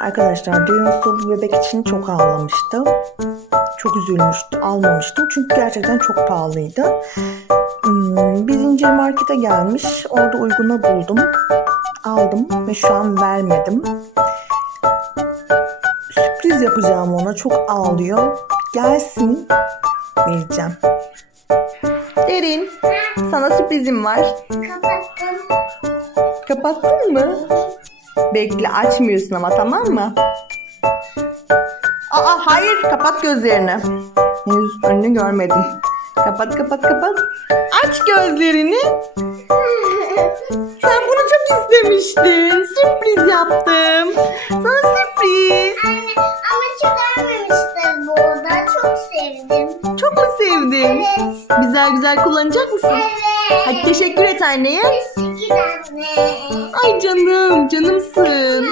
Arkadaşlar bu bebek için çok ağlamıştı. Çok üzülmüştü. Almamıştım çünkü gerçekten çok pahalıydı. Hmm, Bir zincir markete gelmiş. Orada uyguna buldum. Aldım ve şu an vermedim. Sürpriz yapacağım ona. Çok ağlıyor. Gelsin. Vereceğim. Derin. Sana sürprizim var. Kapattım. Kapattın mı? Bekle açmıyorsun ama tamam mı? Aa hayır kapat gözlerini. Henüz önünü görmedim. Kapat kapat kapat. Aç gözlerini. Sen bunu çok istemiştin. Sürpriz yaptım. Sana sürpriz. Anne ama çok ölmemiştir bu oda. Çok sevdim. Çok mu sevdin? Evet. Güzel güzel kullanacak mısın? Evet. Hadi teşekkür et anneye. Teşekkür anne. Ay canım canımsın.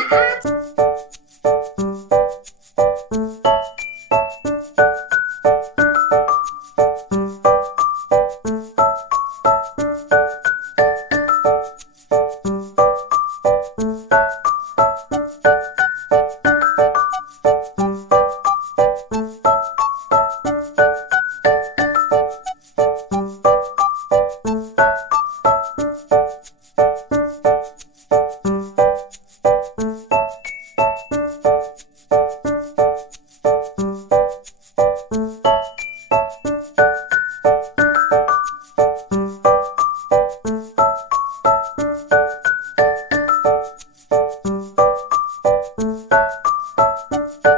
Música